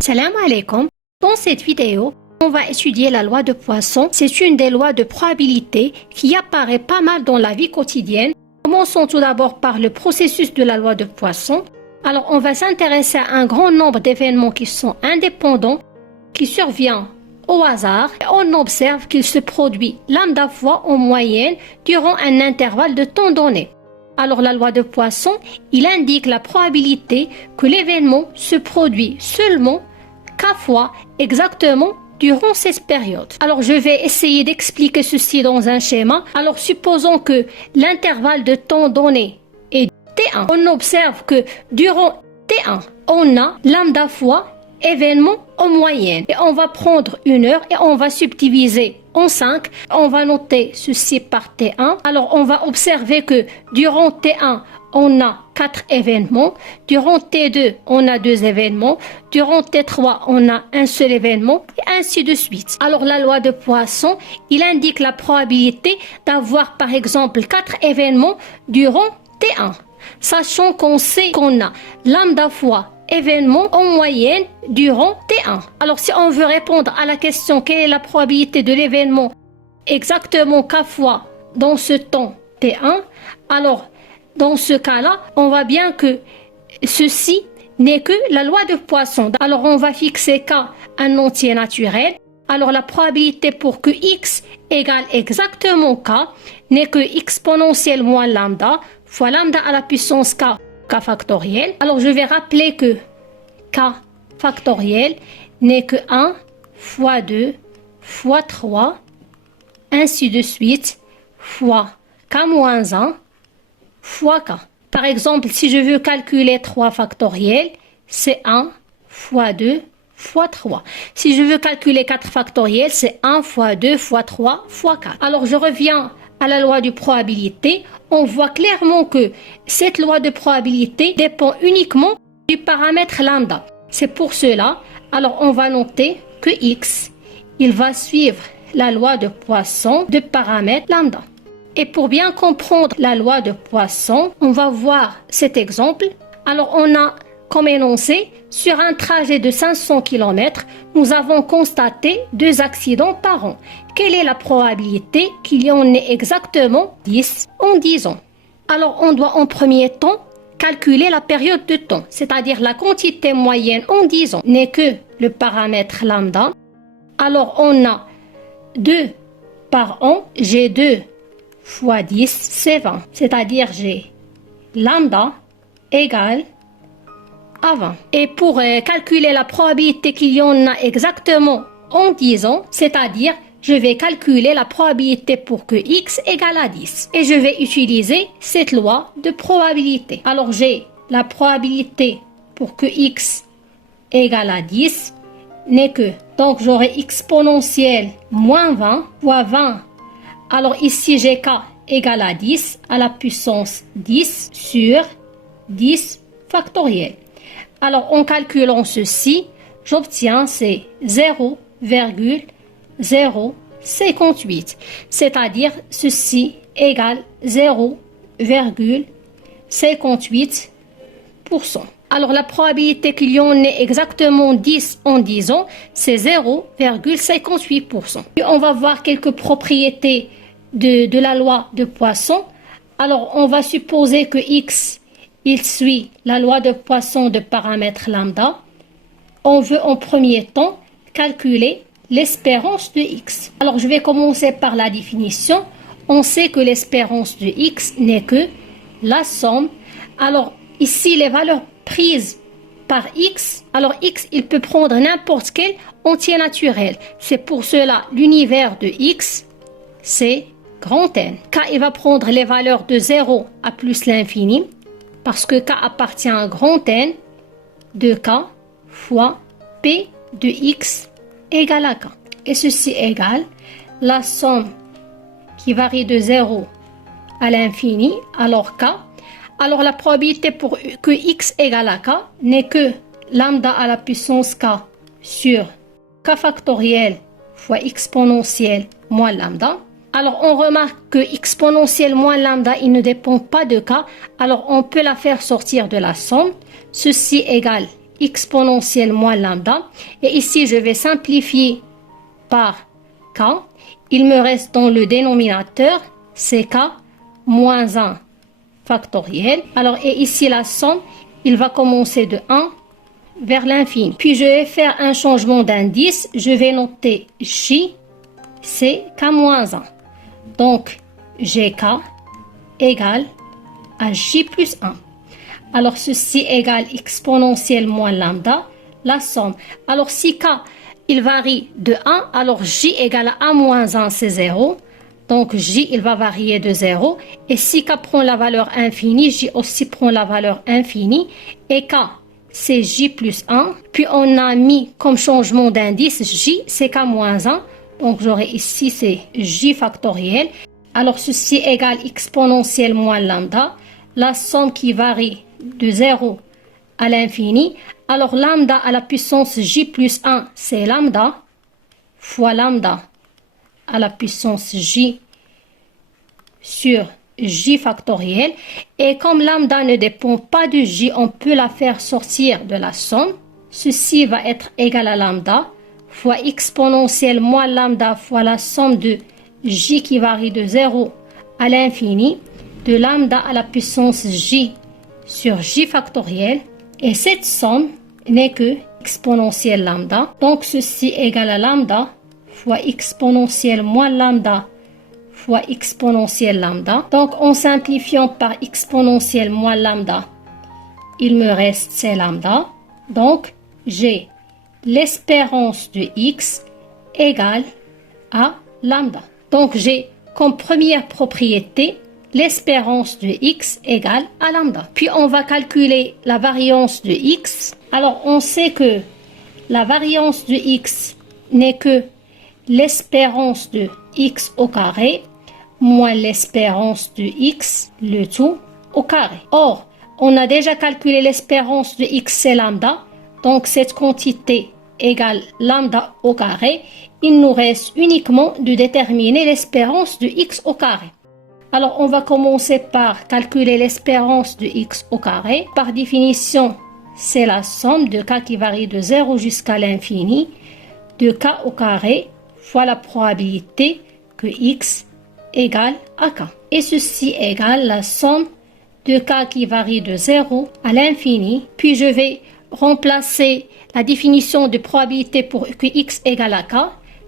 Salam alaikum. Dans cette vidéo, on va étudier la loi de Poisson. C'est une des lois de probabilité qui apparaît pas mal dans la vie quotidienne. Commençons tout d'abord par le processus de la loi de Poisson. Alors, on va s'intéresser à un grand nombre d'événements qui sont indépendants, qui surviennent au hasard. Et on observe qu'il se produit lambda fois en moyenne durant un intervalle de temps donné. Alors, la loi de Poisson, il indique la probabilité que l'événement se produit seulement K fois exactement durant cette période. Alors, je vais essayer d'expliquer ceci dans un schéma. Alors, supposons que l'intervalle de temps donné est T1. On observe que durant T1, on a lambda fois événement en moyenne. Et on va prendre une heure et on va subdiviser en 5. On va noter ceci par T1. Alors, on va observer que durant T1, on a 4 événements. Durant T2, on a 2 événements. Durant T3, on a un seul événement. Et ainsi de suite. Alors, la loi de Poisson, il indique la probabilité d'avoir, par exemple, 4 événements durant T1. Sachant qu'on sait qu'on a lambda fois événement en moyenne durant T1. Alors, si on veut répondre à la question quelle est la probabilité de l'événement exactement K fois dans ce temps T1, alors dans ce cas-là, on voit bien que ceci n'est que la loi de Poisson. Alors, on va fixer K un entier naturel. Alors, la probabilité pour que X égale exactement K n'est que exponentielle moins lambda fois lambda à la puissance K factoriel. Alors, je vais rappeler que K factoriel n'est que 1 fois 2 fois 3, ainsi de suite, fois K moins 1 fois K. Par exemple, si je veux calculer 3 factoriel, c'est 1 fois 2 fois 3. Si je veux calculer 4 factoriel, c'est 1 fois 2 fois 3 fois 4. Alors, je reviens à la loi de probabilité. On voit clairement que cette loi de probabilité dépend uniquement du paramètre lambda. C'est pour cela, alors on va noter que X, il va suivre la loi de Poisson de paramètre lambda. Et pour bien comprendre la loi de Poisson, on va voir cet exemple. Alors, on a comme énoncé, sur un trajet de 500 km, nous avons constaté 2 accidents par an. Quelle est la probabilité qu'il y en ait exactement 10 en 10 ans? Alors, on doit en premier temps calculer la période de temps, c'est-à-dire la quantité moyenne en 10 ans n'est que le paramètre lambda. Alors, on a 2 par an, j'ai 2 fois 10, c'est 20. C'est-à-dire j'ai lambda égale à 20. Et pour calculer la probabilité qu'il y en a exactement en 10 ans, c'est-à-dire je vais calculer la probabilité pour que X égale à 10. Et je vais utiliser cette loi de probabilité. Alors j'ai la probabilité pour que X égale à 10 n'est que, donc j'aurai exponentielle moins 20 fois 20. Alors ici j'ai K égale à 10 à la puissance 10 sur 10 factoriel. Alors en calculant ceci, j'obtiens c'est 0,058, c'est-à-dire ceci égale 0,58%. Alors la probabilité qu'il y en ait exactement 10 en 10 ans, c'est 0,58%. Et on va voir quelques propriétés de la loi de Poisson. Alors on va supposer que X, il suit la loi de Poisson de paramètre lambda. On veut en premier temps calculer l'espérance de X. Alors je vais commencer par la définition. On sait que l'espérance de X n'est que la somme. Alors ici les valeurs prises par X. Alors X, il peut prendre n'importe quel entier naturel. C'est pour cela l'univers de X, c'est grand N. K, il va prendre les valeurs de 0 à plus l'infini. Parce que K appartient à grand N de K fois P de X égale à K. Et ceci égale la somme qui varie de 0 à l'infini, alors K. Alors la probabilité pour que X égale à K n'est que lambda à la puissance K sur K factoriel fois exponentielle moins lambda. Alors, on remarque que exponentielle moins lambda, il ne dépend pas de K. Alors, on peut la faire sortir de la somme. Ceci égale exponentielle moins lambda. Et ici, je vais simplifier par k. Il me reste dans le dénominateur ck moins 1 factoriel. Alors, et ici, la somme, il va commencer de 1 vers l'infini. Puis, je vais faire un changement d'indice. Je vais noter j, c'est k moins 1. Donc, gk égale à j plus 1. Alors, ceci égale exponentielle moins lambda, la somme. Alors, si k, il varie de 1, alors j égale à 1 moins 1, c'est 0. Donc, j, il va varier de 0. Et si k prend la valeur infinie, j aussi prend la valeur infinie. Et k, c'est j plus 1. Puis, on a mis comme changement d'indice, j, c'est k moins 1. Donc, j'aurai ici, c'est j factoriel. Alors, ceci égale exponentielle moins lambda, la somme qui varie de 0 à l'infini. Alors, lambda à la puissance j plus 1, c'est lambda, fois lambda à la puissance j sur j factoriel. Et comme lambda ne dépend pas de j, on peut la faire sortir de la somme. Ceci va être égal à lambda fois exponentielle moins lambda fois la somme de j qui varie de 0 à l'infini, de lambda à la puissance j sur j factoriel. Et cette somme n'est que exponentielle lambda. Donc, ceci égale à lambda fois exponentielle moins lambda fois exponentielle lambda. Donc, en simplifiant par exponentielle moins lambda, il me reste c'est lambda. Donc, j'ai l'espérance de x égale à lambda. Donc, j'ai comme première propriété l'espérance de x égale à lambda. Puis, on va calculer la variance de x. Alors, on sait que la variance de x n'est que l'espérance de x au carré moins l'espérance de x, le tout au carré. Or, on a déjà calculé l'espérance de x, c'est lambda. Donc, cette quantité égale lambda au carré. Il nous reste uniquement de déterminer l'espérance de x au carré. Alors, on va commencer par calculer l'espérance de x au carré. Par définition, c'est la somme de k qui varie de 0 jusqu'à l'infini de k au carré fois la probabilité que x égale à k. Et ceci égale la somme de k qui varie de 0 à l'infini. Puis, je vais remplacer la définition de probabilité pour que x égale à k.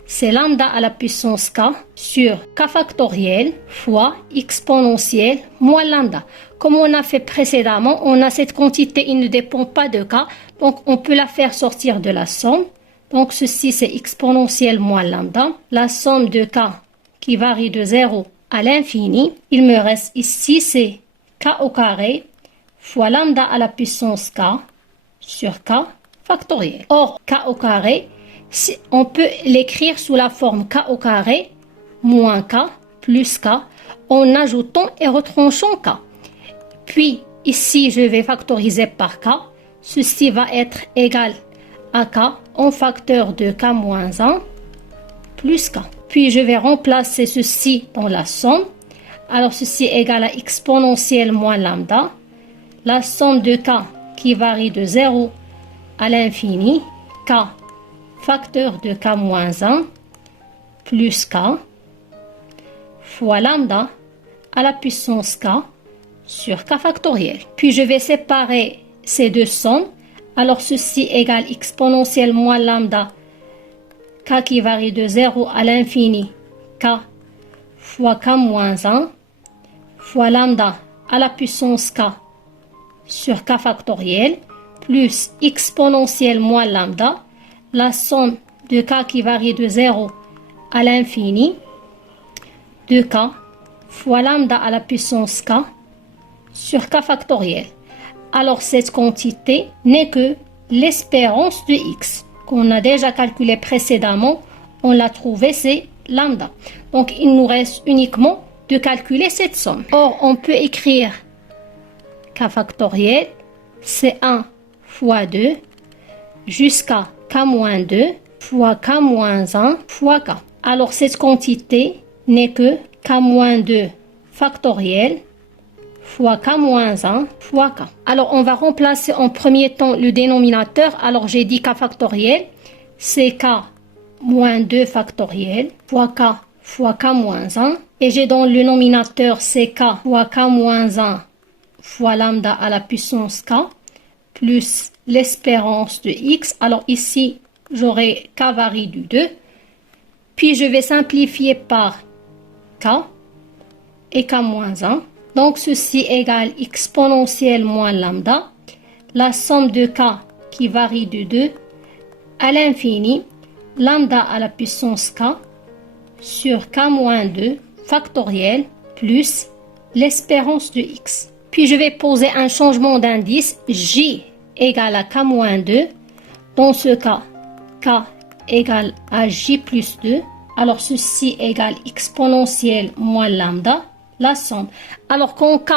C'est lambda à la puissance k sur k factoriel fois exponentielle moins lambda. Comme on a fait précédemment, on a cette quantité, il ne dépend pas de k, donc on peut la faire sortir de la somme. Donc ceci c'est exponentielle moins lambda, la somme de k qui varie de 0 à l'infini. Il me reste ici c'est k au carré fois lambda à la puissance k sur k factoriel. Or k au carré, on peut l'écrire sous la forme k au carré moins k plus k en ajoutant et retranchant k. Puis ici je vais factoriser par k. Ceci va être égal à k en facteur de k moins 1 plus k. Puis je vais remplacer ceci dans la somme. Alors ceci est égal à exponentielle moins lambda. La somme de k qui varie de 0 à l'infini, k facteur de k moins 1 plus k fois lambda à la puissance k sur k factoriel. Puis je vais séparer ces deux sommes. Alors ceci égale exponentielle moins lambda k qui varie de 0 à l'infini k fois k moins 1 fois lambda à la puissance k sur k factoriel plus exponentielle moins lambda, la somme de k qui varie de 0 à l'infini de k fois lambda à la puissance k sur k factoriel. Alors cette quantité n'est que l'espérance de x qu'on a déjà calculé précédemment. On l'a trouvé, c'est lambda. Donc il nous reste uniquement de calculer cette somme. Or on peut écrire k factoriel, c'est 1 fois 2 jusqu'à k-2 fois k-1 fois k. Alors cette quantité n'est que k-2 factoriel fois k moins 1 fois k. Alors, on va remplacer en premier temps le dénominateur. Alors, j'ai dit k factoriel, c'est k moins 2 factoriel fois k moins 1. Et j'ai dans le nominateur, c'est k fois k moins 1 fois lambda à la puissance k plus l'espérance de x. Alors, ici, j'aurai k varie du 2. Puis, je vais simplifier par k et k moins 1. Donc, ceci égale exponentielle moins lambda, la somme de k qui varie de 2 à l'infini, lambda à la puissance k sur k moins 2 factoriel plus l'espérance de x. Puis, je vais poser un changement d'indice, j égale à k moins 2. Dans ce cas, k égale à j plus 2. Alors, ceci égale exponentielle moins lambda, la somme. Alors, quand k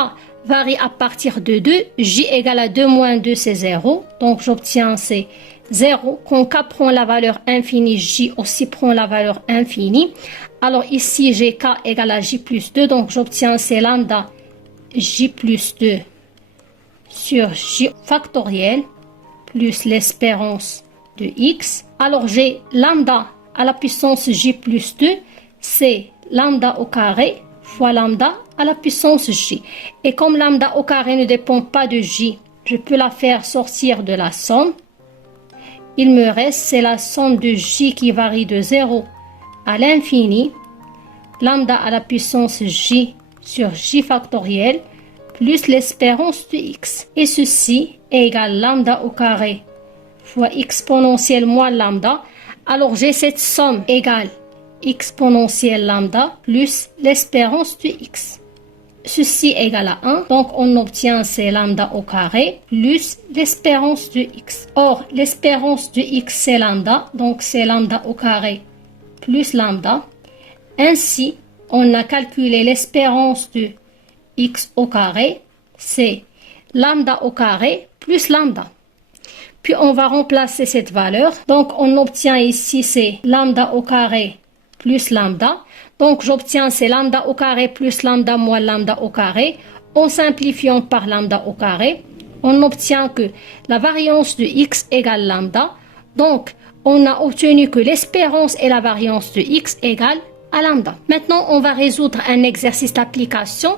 varie à partir de 2, j égale à 2 moins 2, c'est 0. Donc, j'obtiens c'est 0. Quand k prend la valeur infinie, j aussi prend la valeur infinie. Alors, ici, j'ai k égale à j plus 2. Donc, j'obtiens c'est lambda j plus 2 sur j factoriel plus l'espérance de x. Alors, j'ai lambda à la puissance j plus 2, c'est lambda au carré fois lambda à la puissance j. Et comme lambda au carré ne dépend pas de j, je peux la faire sortir de la somme. Il me reste, c'est la somme de j qui varie de 0 à l'infini, lambda à la puissance j sur j factoriel, plus l'espérance de x. Et ceci est égal lambda au carré fois exponentielle moins lambda. Alors, j'ai cette somme égale exponentielle lambda plus l'espérance de x. Ceci égale à 1. Donc, on obtient c'est lambda au carré plus l'espérance de x. Or, l'espérance de x, c'est lambda. Donc, c'est lambda au carré plus lambda. Ainsi, on a calculé l'espérance de x au carré. C'est lambda au carré plus lambda. Puis, on va remplacer cette valeur. Donc, on obtient ici, c'est lambda au carré plus lambda. Donc, j'obtiens c'est lambda au carré plus lambda moins lambda au carré. En simplifiant par lambda au carré, on obtient que la variance de x égale lambda. Donc, on a obtenu que l'espérance et la variance de x égale à lambda. Maintenant, on va résoudre un exercice d'application.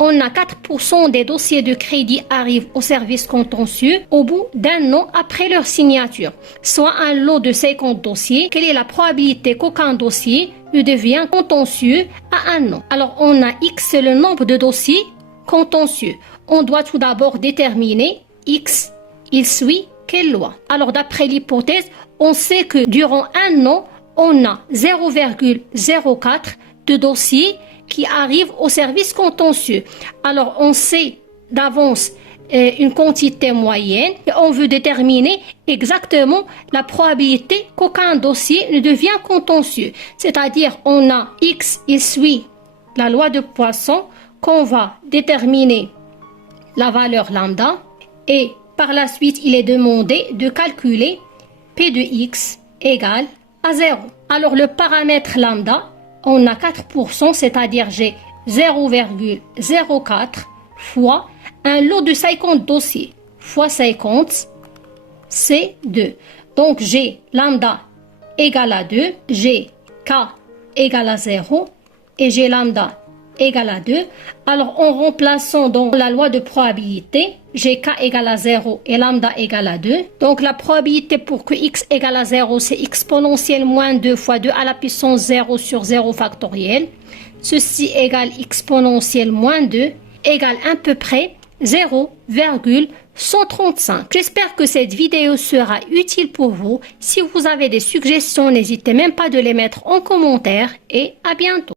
On a 4% des dossiers de crédit arrivent au service contentieux au bout d'un an après leur signature, soit un lot de 50 dossiers. Quelle est la probabilité qu'aucun dossier ne devient contentieux à un an? Alors, on a X, c'est le nombre de dossiers contentieux. On doit tout d'abord déterminer X, il suit quelle loi? Alors, d'après l'hypothèse, on sait que durant un an, on a 0,04 de dossiers qui arrivent au service contentieux. Alors, on sait d'avance une quantité moyenne et on veut déterminer exactement la probabilité qu'aucun dossier ne devient contentieux. C'est-à-dire, on a X, il suit la loi de Poisson, qu'on va déterminer la valeur lambda et par la suite, il est demandé de calculer P de X égale à 0. Alors, le paramètre lambda, on a 4%, c'est-à-dire j'ai 0,04 fois un lot de 50 dossiers fois 50, c'est 2. Donc, j'ai lambda égale à 2, j'ai K égale à 0 et j'ai lambda égale à 2. Alors, en remplaçant dans la loi de probabilité, j'ai K égale à 0 et lambda égale à 2. Donc, la probabilité pour que X égale à 0, c'est exponentielle moins 2 fois 2 à la puissance 0 sur 0 factoriel. Ceci égale exponentielle moins 2 égale à peu près 0,135. J'espère que cette vidéo sera utile pour vous. Si vous avez des suggestions, n'hésitez même pas de les mettre en commentaire et à bientôt.